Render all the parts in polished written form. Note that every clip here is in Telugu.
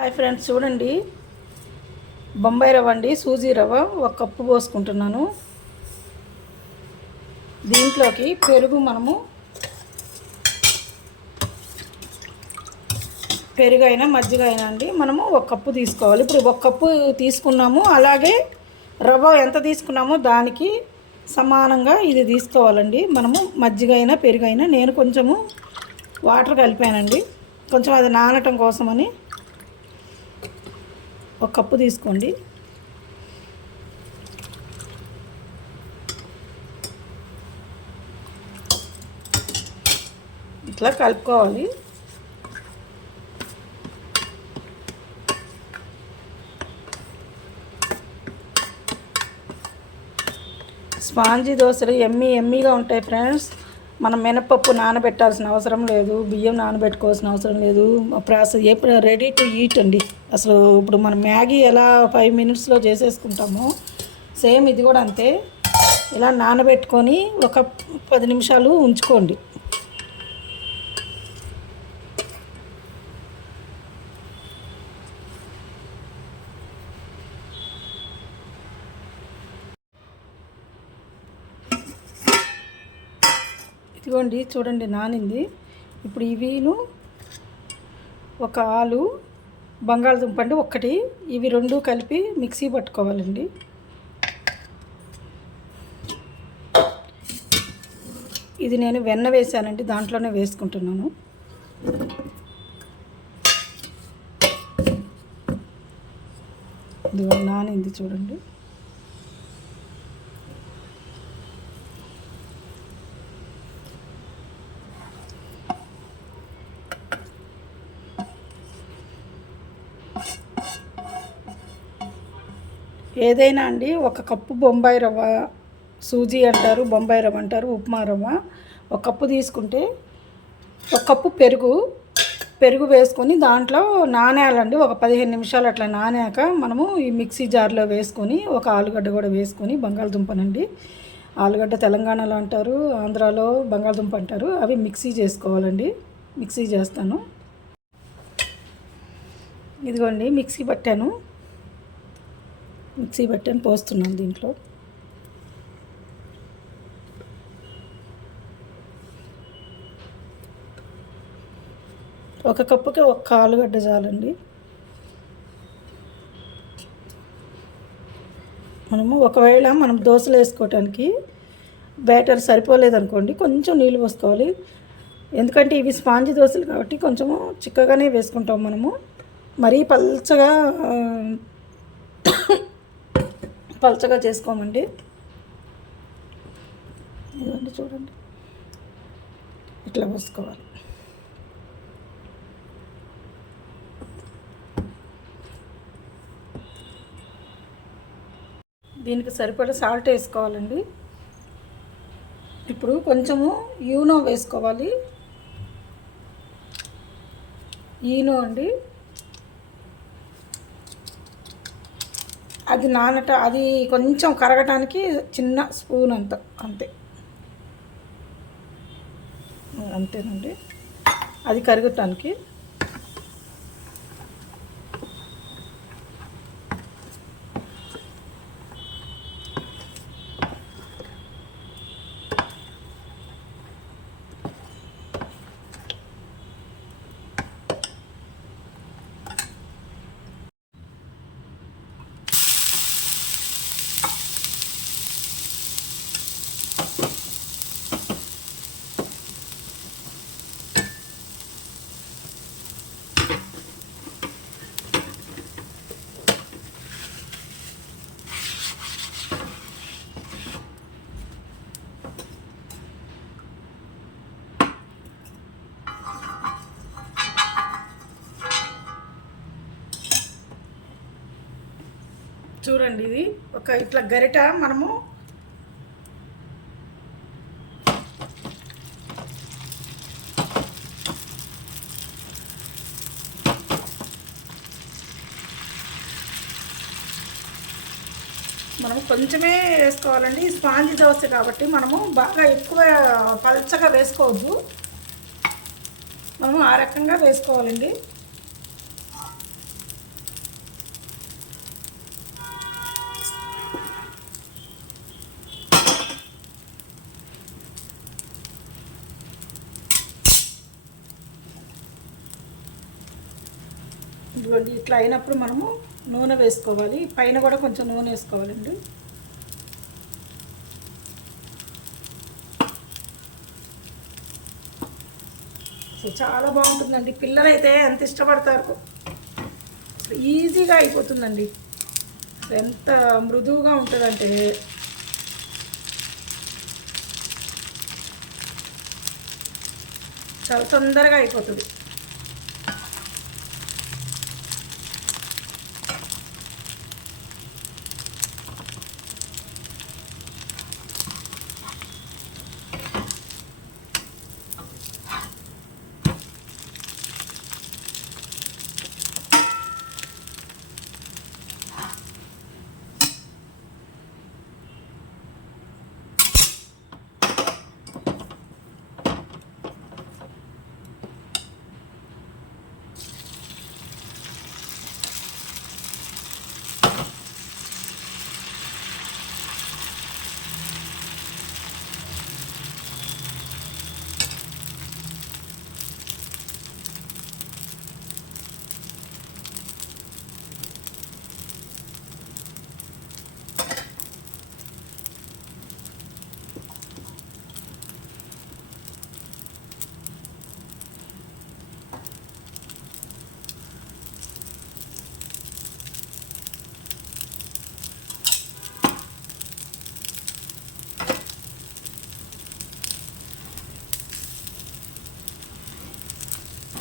హాయ్ ఫ్రెండ్స్, చూడండి బొంబాయి రవ్వ అండి, సూజీ రవ్వ 1 కప్పు పోసుకుంటున్నాను. దీంట్లోకి పెరుగు పెరుగైనా మజ్జిగ అయినా అండి మనము 1 కప్పు తీసుకోవాలి. ఇప్పుడు 1 కప్పు తీసుకున్నాము, అలాగే రవ్వ ఎంత తీసుకున్నామో దానికి సమానంగా ఇది తీసుకోవాలండి. మనము మజ్జిగ అయినా పెరుగైనా నేను కొంచెము వాటర్ కలిపానండి, కొంచెం అది నానటం కోసమని. 1 కప్పు తీసుకోండి. ఇట్లా కలుపుకోవాలి. స్పాంజీ దోశలు ఎమ్మీగా ఉంటాయి ఫ్రెండ్స్. మనం మినపప్పు నానబెట్టాల్సిన అవసరం లేదు, బియ్యం నానబెట్టుకోవాల్సిన అవసరం లేదు. ప్రాసెస్ ఎప్పుడు రెడీ టు ఈట్ అండి. అసలు ఇప్పుడు మనం మ్యాగీ ఎలా 5 మినిట్స్లో చేసేసుకుంటామో సేమ్ ఇది కూడా అంతే. ఇలా నానబెట్టుకొని ఒక 10 నిమిషాలు ఉంచుకోండి. ఇదిగోండి చూడండి, నానింది. ఇప్పుడు ఇవిను ఒక ఆలు, బంగాళదుంప అండి ఒకటి, ఇవి 2 కలిపి మిక్సీ పట్టుకోవాలండి. ఇది నేను వెన్న వేసానండి, దాంట్లోనే వేసుకుంటున్నాను. ఇది నానింది చూడండి. ఏదైనా అండి 1 కప్పు బొంబాయి రవ్వ, సూజీ అంటారు, బొంబాయి రవ్వ అంటారు, ఉప్మా రవ్వ 1 కప్పు తీసుకుంటే 1 కప్పు పెరుగు వేసుకొని దాంట్లో నానేయాలండి. ఒక 15 నిమిషాలు అట్లా నానాక మనము ఈ మిక్సీ జార్లో వేసుకొని, ఒక ఆలుగడ్డ కూడా వేసుకొని, బంగాళదుంపనండి, ఆలుగడ్డ తెలంగాణలో అంటారు, ఆంధ్రాలో బంగాళదుంప అంటారు, అవి మిక్సీ చేసుకోవాలండి. మిక్సీ చేస్తాను. ఇదిగోండి మిక్సీ పట్టాను పోస్తున్నాను దీంట్లో. ఒక కప్పుకి 1 ఆలుగడ్డ చాలండి. ఒకవేళ మనం దోశలు వేసుకోవటానికి బ్యాటర్ సరిపోలేదనుకోండి, కొంచెం నీళ్ళు పోసుకోవాలి. ఎందుకంటే ఇవి స్పాంజీ దోశలు కాబట్టి కొంచెము చిక్కగానే వేసుకుంటాం మనము. మరీ పల్చగా చేసుకోమండి. ఇదిగోండి చూడండి, ఇట్లా పోసుకోవాలి. దీనికి సరిపడా సాల్ట్ వేసుకోవాలండి. ఇప్పుడు కొంచెము ఈనో వేసుకోవాలి. ఈనో అండి, అది కొంచెం కరగటానికి చిన్న స్పూన్ అంతే. అంతేనండి, అది కరగటానికి. చూడండి, ఇది ఇట్లా గరిట మనము కొంచెమే వేసుకోవాలండి. స్పాంజీ దోశ కాబట్టి మనము బాగా ఎక్కువ పల్చగా వేసుకోవద్దు, మనము ఆ రకంగా వేసుకోవాలండి. ఇదిగోండి ఇట్లా అయినప్పుడు మనము నూనె వేసుకోవాలి. పైన కూడా కొంచెం నూనె వేసుకోవాలండి. సో చాలా బాగుంటుందండి. పిల్లలైతే ఎంత ఇష్టపడతారు. ఈజీగా అయిపోతుందండి. ఎంత మృదువుగా ఉంటుందంటే చాలా తొందరగా అయిపోతుంది.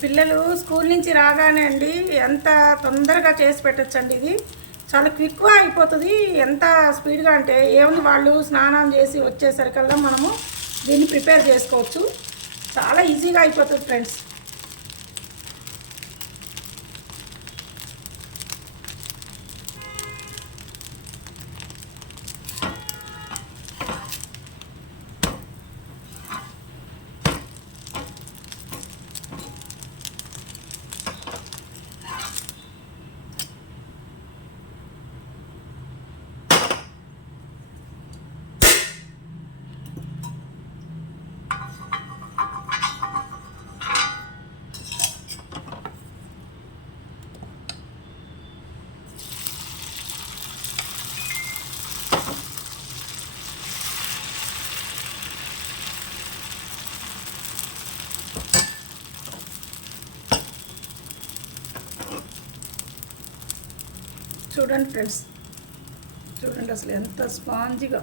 పిల్లలు స్కూల్ నుంచి రాగానే అండి ఎంత తొందరగా చేసి పెట్టచ్చండి. ఇది చాలా క్విక్గా అయిపోతుంది. ఎంత స్పీడ్గా అంటే ఏముంది, వాళ్ళు స్నానం చేసి వచ్చేసరికల్లా మనము దీన్ని ప్రిపేర్ చేసుకోవచ్చు. చాలా ఈజీగా అయిపోతుంది ఫ్రెండ్స్. చూడండి ఫ్రెండ్స్, చూడండి అసలు ఎంత స్పాంజిగా.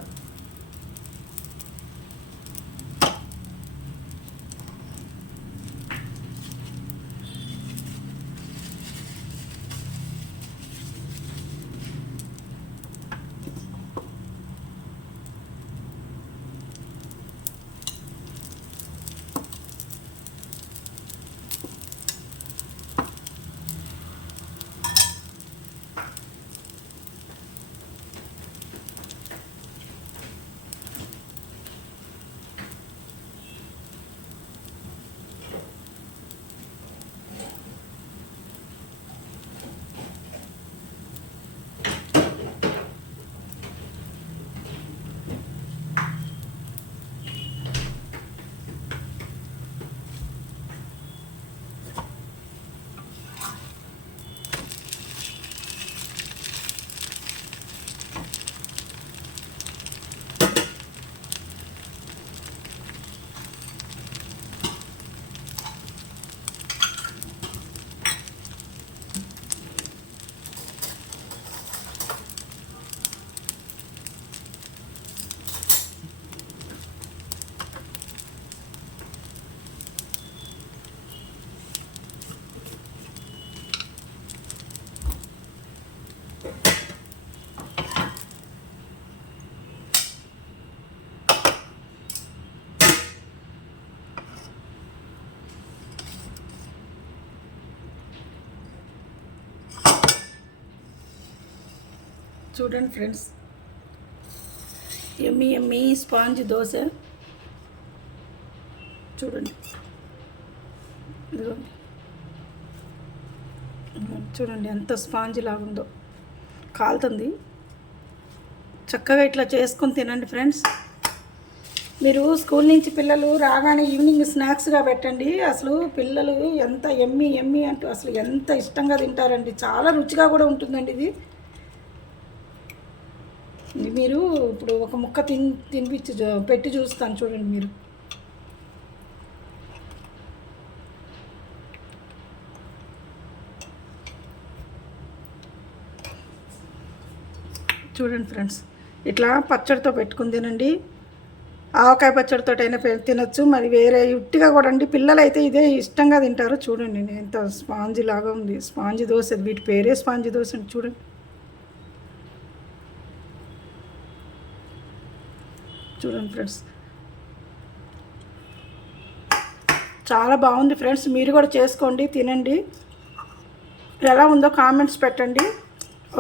చూడండి ఫ్రెండ్స్, ఎమ్మి ఎమ్మి స్పాంజ్ దోశ చూడండి. ఇదిగోండి, చూడండి ఎంత స్పాంజ్ లాగుందో. కాలుతుంది. చక్కగా ఇట్లా చేసుకొని తినండి ఫ్రెండ్స్. మీరు స్కూల్ నుంచి పిల్లలు రాగానే ఈవినింగ్ స్నాక్స్గా పెట్టండి. అసలు పిల్లలు ఎంత ఎమ్మి ఎమ్మి అంటూ అసలు ఎంత ఇష్టంగా తింటారండి. చాలా రుచిగా కూడా ఉంటుందండి ఇది. మీరు ఇప్పుడు ఒక ముక్క తినిపించి పెట్టి చూస్తాను చూడండి మీరు. చూడండి ఫ్రెండ్స్, ఇట్లా పచ్చడితో పెట్టుకుని తినండి. ఆవకాయ పచ్చడితో అయినా తినచ్చు. మరి వేరే ఉట్టిగా కూడా అండి, పిల్లలు అయితే ఇదే ఇష్టంగా తింటారు. చూడండి ఎంత స్పాంజీ లాగా ఉంది. స్పాంజీ దోశ, వీటి పేరే స్పాంజీ దోశ అండి. చూడండి చూడండి ఫ్రెండ్స్, చాలా బాగుంది ఫ్రెండ్స్. మీరు కూడా చేసుకోండి, తినండి. ఎలా ఉందో కామెంట్స్ పెట్టండి.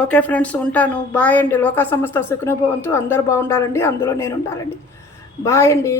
ఓకే ఫ్రెండ్స్, ఉంటాను. బాయ్ అండి. లోకా సంస్థ సుఖనోభవంతు. అందరూ బాగుండాలండి, అందులో నేను ఉండాలండి. బాయ్ అండి.